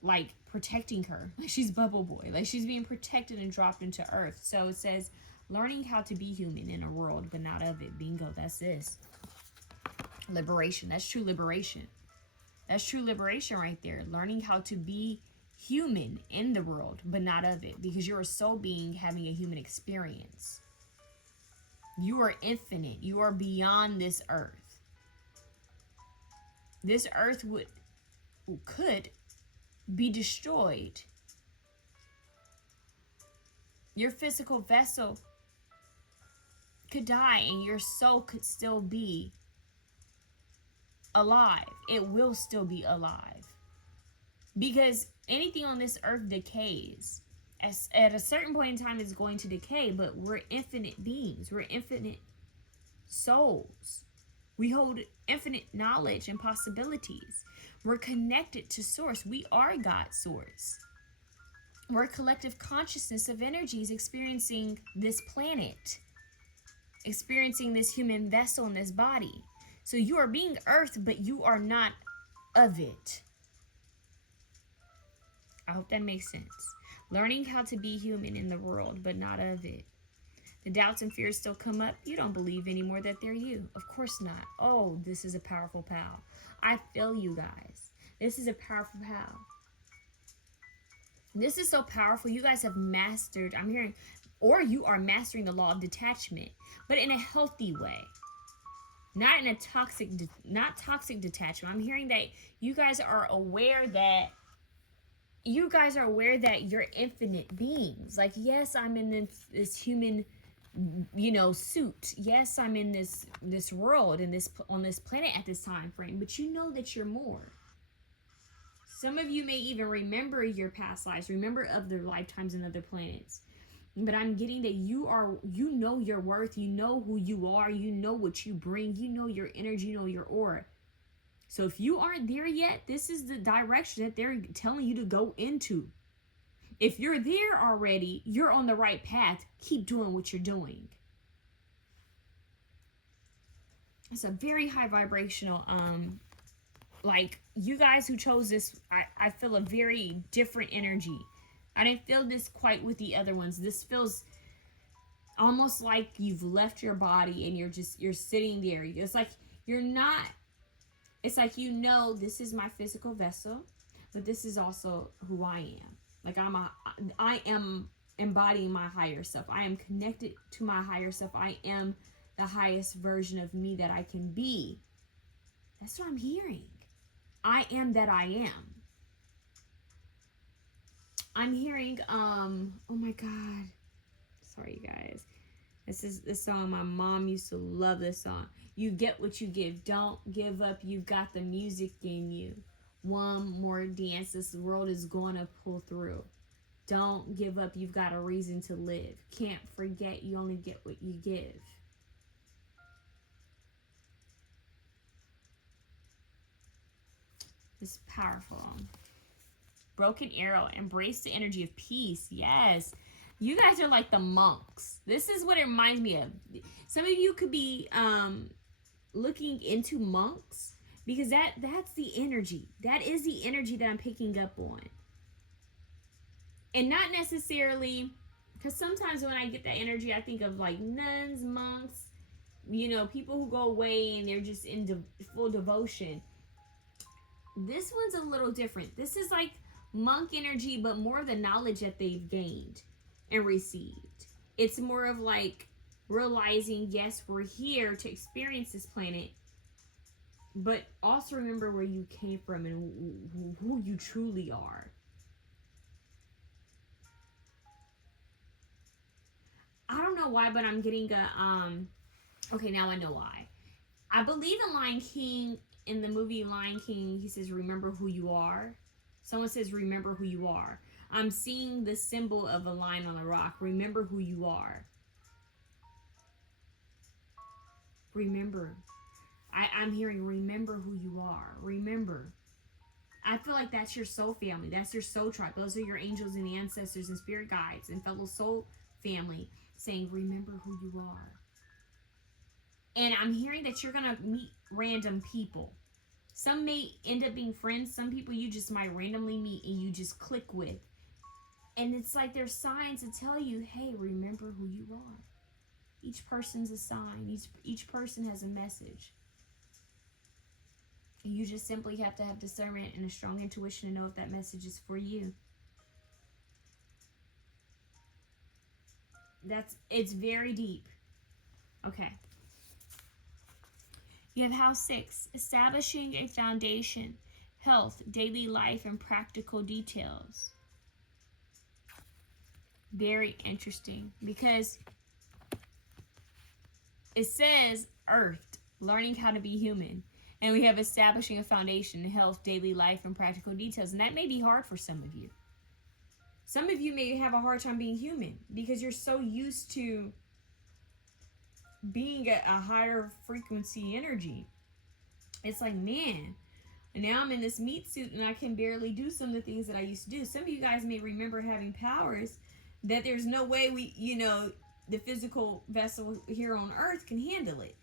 Like protecting her. Like she's Bubble Boy. Like she's being protected and dropped into Earth. So it says learning how to be human in a world but not of it. Bingo. That's this. Liberation. That's true liberation. That's true liberation right there. Learning how to be human in the world, but not of it, because you're a soul being having a human experience. You are infinite. You are beyond this earth. This earth could be destroyed. Your physical vessel could die and your soul could still be alive. It will still be alive. Because anything on this earth decays. At a certain point in time, it's going to decay, but we're infinite beings. We're infinite souls. We hold infinite knowledge and possibilities. We're connected to Source. We are God's Source. We're a collective consciousness of energies experiencing this planet, experiencing this human vessel in this body. So you are being Earth, but you are not of it. I hope that makes sense. Learning how to be human in the world, but not of it. The doubts and fears still come up. You don't believe anymore that they're you. Of course not. Oh, this is a powerful pal. I feel you guys. This is a powerful pal. This is so powerful. You guys have mastered, I'm hearing, or you are mastering the law of detachment, but in a healthy way. Not in a toxic detachment. I'm hearing that you guys are aware that you're infinite beings. Like, yes, I'm in this human, suit. Yes, I'm in this world, on this planet at this time frame, but you know that you're more. Some of you may even remember your past lives, remember other lifetimes and other planets. But I'm getting that you know your worth, you know who you are, you know what you bring, you know your energy, you know your aura. So if you aren't there yet, this is the direction that they're telling you to go into. If you're there already, you're on the right path. Keep doing what you're doing. It's a very high vibrational, like you guys who chose this, I feel a very different energy. I didn't feel this quite with the other ones. This feels almost like you've left your body and you're sitting there. It's like you're not. It's like, this is my physical vessel, but this is also who I am. Like I am embodying my higher self. I am connected to my higher self. I am the highest version of me that I can be. That's what I'm hearing. I am that I am. I'm hearing, oh my God. Sorry, you guys. This is the song. My mom used to love this song. You get what you give. Don't give up. You've got the music in you. One more dance. This world is going to pull through. Don't give up. You've got a reason to live. Can't forget. You only get what you give. It's powerful. Broken arrow. Embrace the energy of peace. Yes. You guys are like the monks. This is what it reminds me of. Some of you could be looking into monks, because that's the energy. That is the energy that I'm picking up on. And not necessarily, because sometimes when I get that energy, I think of like nuns, monks, you know, people who go away and they're just in full devotion. This one's a little different. This is like monk energy, but more of the knowledge that they've gained and received. It's more of like realizing, yes, we're here to experience this planet, but also remember where you came from and who you truly are. I don't know why, but I'm getting a okay, now I know why. I believe in Lion King, in the movie Lion King, he says, remember who you are. Someone says, remember who you are. I'm seeing the symbol of a lion on a rock. Remember who you are. Remember. I'm hearing remember who you are. Remember. I feel like that's your soul family. That's your soul tribe. Those are your angels and ancestors and spirit guides and fellow soul family saying, remember who you are. And I'm hearing that you're going to meet random people. Some may end up being friends. Some people you just might randomly meet and you just click with. And it's like there's signs to tell you, hey, remember who you are. Each person's a sign. Each person has a message. You just simply have to have discernment and a strong intuition to know if that message is for you. It's very deep. Okay. You have house 6, establishing a foundation, health, daily life, and practical details. Very interesting, because it says earth, learning how to be human. And we have establishing a foundation, health, daily life, and practical details. And that may be hard for some of you. Some of you may have a hard time being human because you're so used to being a higher frequency energy. It's like, man, now I'm in this meat suit and I can barely do some of the things that I used to do. Some of you guys may remember having powers that there's no way the physical vessel here on earth can handle it.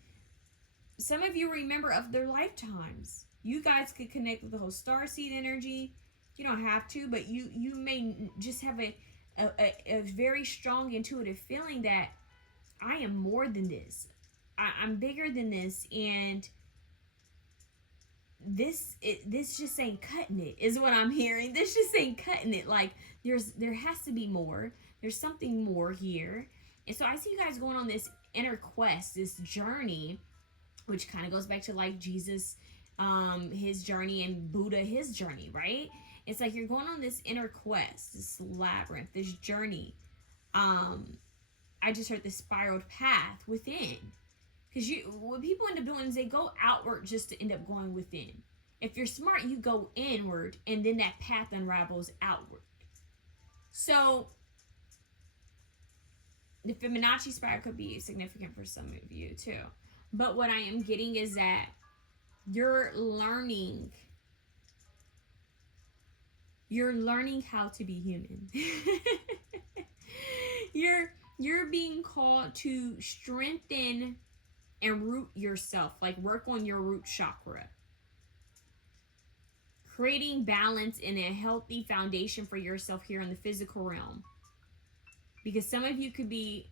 Some of you remember of their lifetimes. You guys could connect with the whole starseed energy. You don't have to, but you may just have a very strong intuitive feeling that I am more than this. I'm bigger than this, and this just ain't cutting it, is what I'm hearing. This just ain't cutting it. Like there has to be more. There's something more here. And so I see you guys going on this inner quest, this journey, which kind of goes back to like Jesus, his journey, and Buddha, his journey, right? It's like you're going on this inner quest, this labyrinth, this journey. I just heard the spiraled path within. Because what people end up doing is they go outward just to end up going within. If you're smart, you go inward, and then that path unravels outward. So the Fibonacci spiral could be significant for some of you too. But what I am getting is that you're learning how to be human. You're being called to strengthen and root yourself, like work on your root chakra. Creating balance and a healthy foundation for yourself here in the physical realm. Because some of you could be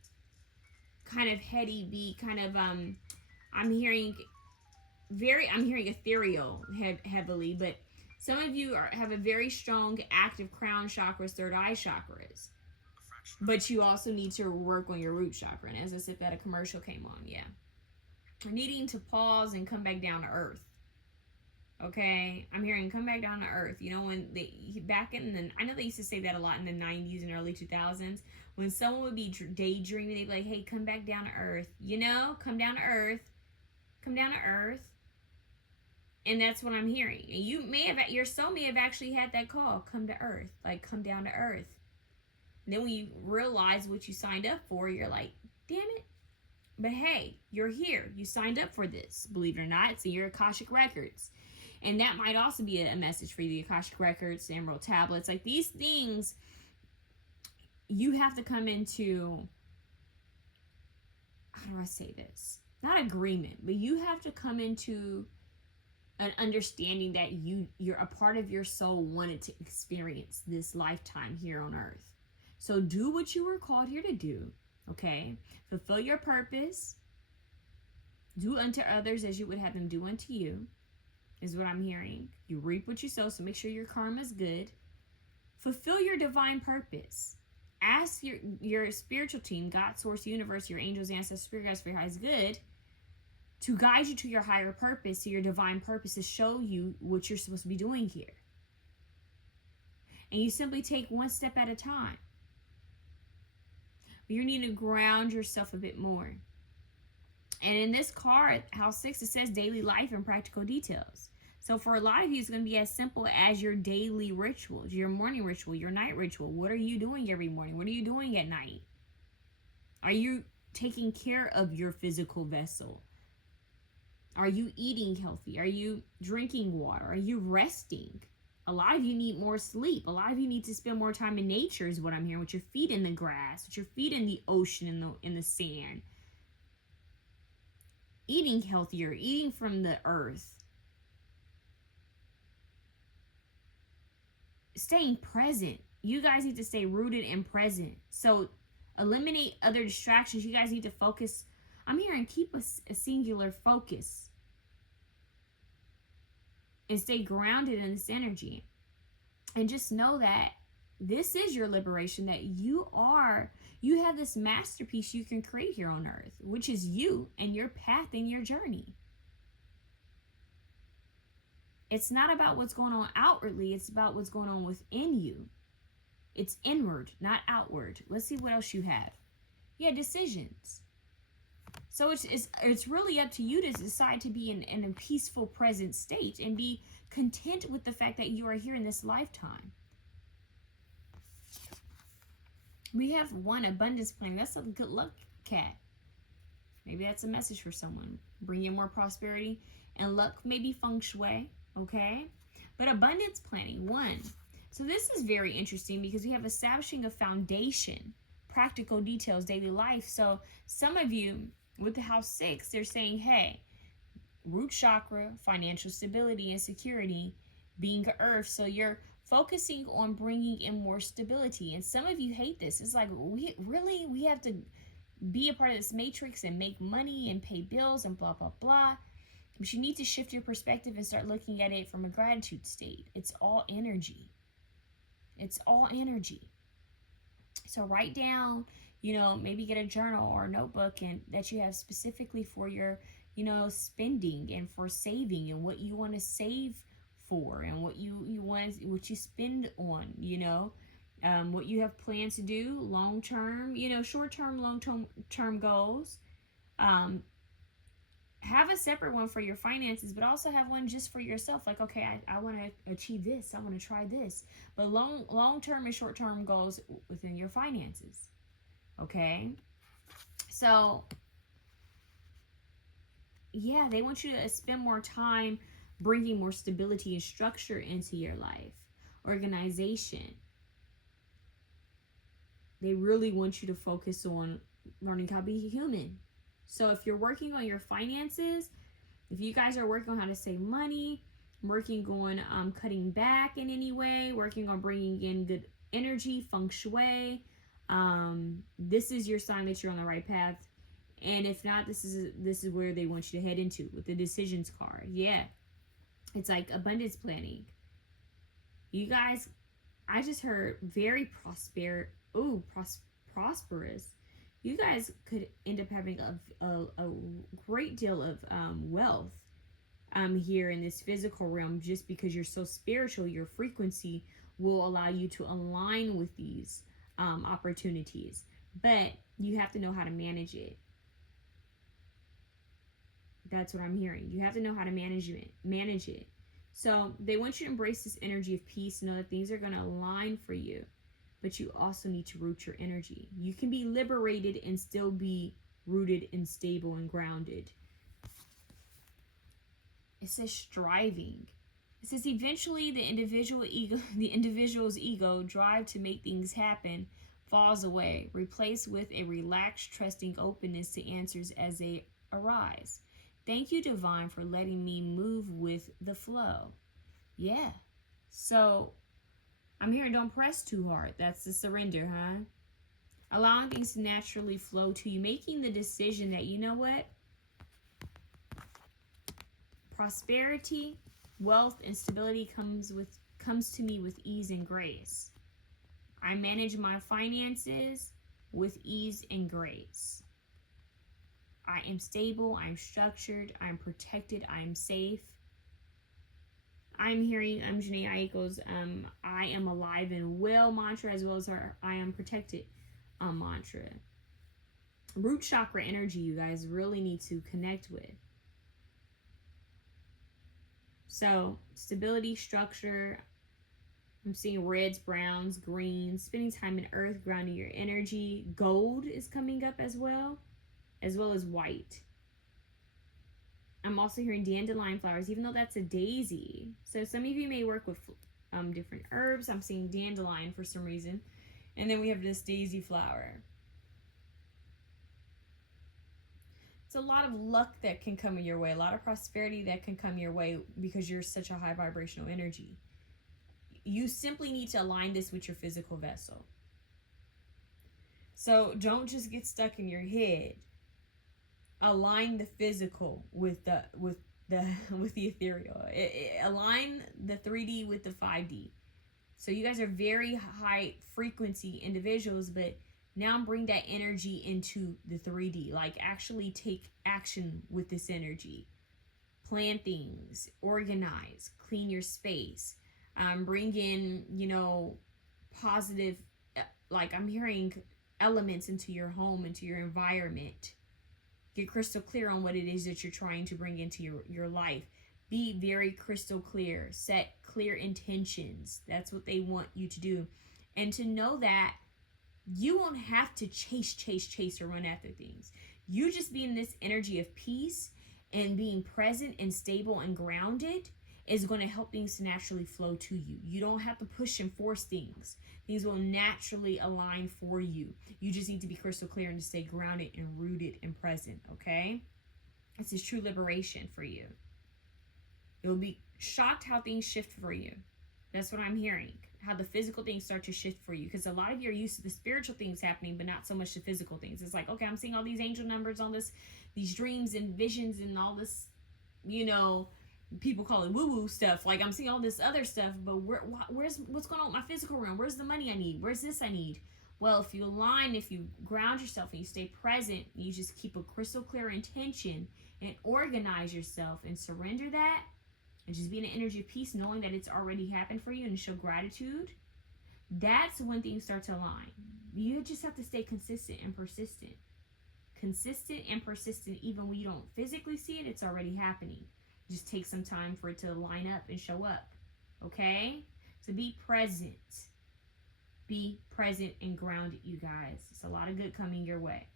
kind of heady, be kind of I'm hearing ethereal heavily, but Some of you have a very strong, active crown chakras, third eye chakras. But you also need to work on your root chakra. And as I said, that a commercial came on, yeah. Needing to pause and come back down to earth. Okay? I'm hearing come back down to earth. You know, when back in the, I know they used to say that a lot in the 90s and early 2000s. When someone would be daydreaming, they'd be like, hey, come back down to earth. You know, come down to earth. Come down to earth. And that's what I'm hearing. And your soul may have actually had that call, come to earth. Like, come down to earth. And then when you realize what you signed up for, you're like, damn it. But hey, you're here. You signed up for this, believe it or not. It's in your Akashic Records. And that might also be a message for you, the Akashic Records, the Emerald Tablets. Like, these things, you have to come into, how do I say this? Not agreement, but you have to come into an understanding that you're a part of your soul wanted to experience this lifetime here on earth. So do what you were called here to do, okay? Fulfill your purpose. Do unto others as you would have them do unto you, is what I'm hearing. You reap what you sow, so make sure your karma is good. Fulfill your divine purpose. Ask your spiritual team, God, Source, Universe, your angels, ancestors, spirit guides, for your highest good, to guide you to your higher purpose, to your divine purpose, to show you what you're supposed to be doing here. And you simply take one step at a time. But you need to ground yourself a bit more. And in this card, House 6, it says daily life and practical details. So for a lot of you, it's going to be as simple as your daily rituals, your morning ritual, your night ritual. What are you doing every morning? What are you doing at night? Are you taking care of your physical vessel? Are you eating healthy? Are you drinking water? Are you resting? A lot of you need more sleep. A lot of you need to spend more time in nature, is what I'm hearing, with your feet in the grass, with your feet in the ocean, in the sand. Eating healthier, eating from the earth. Staying present. You guys need to stay rooted and present. So eliminate other distractions. You guys need to focus. I'm hearing keep a singular focus. And stay grounded in this energy. And just know that this is your liberation, that you have this masterpiece you can create here on earth, which is you and your path and your journey. It's not about what's going on outwardly, it's about what's going on within you. It's inward, not outward. Let's see what else you have. Yeah, decisions. So it's really up to you to decide to be in a peaceful present state and be content with the fact that you are here in this lifetime. We have one, abundance planning. That's a good luck cat. Maybe that's a message for someone. Bring in more prosperity and luck, maybe feng shui, okay? But abundance planning, one. So this is very interesting because we have establishing a foundation, practical details, daily life. So some of you, with the House 6, they're saying, hey, root chakra, financial stability and security, being earth. So you're focusing on bringing in more stability. And some of you hate this. It's like, we have to be a part of this matrix and make money and pay bills and blah, blah, blah. But you need to shift your perspective and start looking at it from a gratitude state. It's all energy. It's all energy. So write down, maybe get a journal or a notebook and that you have specifically for your, spending and for saving and what you want to save for and what you want, what you spend on, what you have plans to do long-term, short-term, long-term goals. Have a separate one for your finances, but also have one just for yourself. Like, okay, I want to achieve this. I want to try this. But long-term and short-term goals within your finances. Okay? So, yeah, they want you to spend more time bringing more stability and structure into your life. Organization. They really want you to focus on learning how to be human. So if you're working on your finances, if you guys are working on how to save money, working on cutting back in any way, working on bringing in good energy, feng shui, this is your sign that you're on the right path. And if not, this is where they want you to head into with the decisions card. Yeah, it's like abundance planning. You guys, I just heard very prosperous. You guys could end up having a great deal of wealth here in this physical realm, just because you're so spiritual. Your frequency will allow you to align with these opportunities, but you have to know how to manage it. That's what I'm hearing. You have to know how to manage it. So they want you to embrace this energy of peace, know that things are going to align for you, but you also need to root your energy. You can be liberated and still be rooted and stable and grounded. It says striving. It says eventually the individual's ego drive to make things happen falls away, replaced with a relaxed, trusting openness to answers as they arise. Thank you, Divine, for letting me move with the flow. Yeah. So I'm hearing don't press too hard. That's the surrender, huh? Allowing things to naturally flow to you. Making the decision that, you know what? Prosperity, wealth, and stability comes to me with ease and grace. I manage my finances with ease and grace. I am stable, I'm structured, I'm protected, I'm safe. I'm hearing 𝐻𝐸𝐼 equals I am alive and well mantra, as well as our I am protected mantra. Root chakra energy, you guys really need to connect with. So stability, structure, I'm seeing reds, browns, greens, spending time in earth, grounding your energy. Gold is coming up as well as white. I'm also hearing dandelion flowers, even though that's a daisy. So some of you may work with different herbs. I'm seeing dandelion for some reason. And then we have this daisy flower. It's a lot of luck that can come your way, a lot of prosperity that can come your way because you're such a high vibrational energy. You simply need to align this with your physical vessel. So don't just get stuck in your head. Align the physical with the ethereal. Align the 3D with the 5D. So you guys are very high frequency individuals, but now bring that energy into the 3D. Like actually take action with this energy. Plan things, organize, clean your space. Bring in, positive, like I'm hearing elements into your home, into your environment. Get crystal clear on what it is that you're trying to bring into your life. Be very crystal clear. Set clear intentions. That's what they want you to do. And to know that you won't have to chase or run after things. You just be in this energy of peace and being present and stable and grounded is going to help things to naturally flow to you. You don't have to push and force things. Things will naturally align for you. You just need to be crystal clear and to stay grounded and rooted and present, okay? This is true liberation for you. You'll be shocked how things shift for you. That's what I'm hearing. How the physical things start to shift for you. Because a lot of you are used to the spiritual things happening, but not so much the physical things. It's like, okay, I'm seeing all these angel numbers, all these dreams and visions and all this, people call it woo-woo stuff. Like I'm seeing all this other stuff, but what's going on with my physical realm? Where's the money I need? Where's this I need? Well, if you align, if you ground yourself and you stay present, you just keep a crystal clear intention and organize yourself and surrender that and just be in an energy of peace, knowing that it's already happened for you and show gratitude. That's when things start to align. You just have to stay consistent and persistent. Consistent and persistent, even when you don't physically see it, it's already happening. Just take some time for it to line up and show up. Okay? So be present. Be present and grounded, you guys. It's a lot of good coming your way.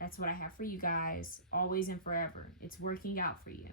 That's what I have for you guys, always and forever. It's working out for you.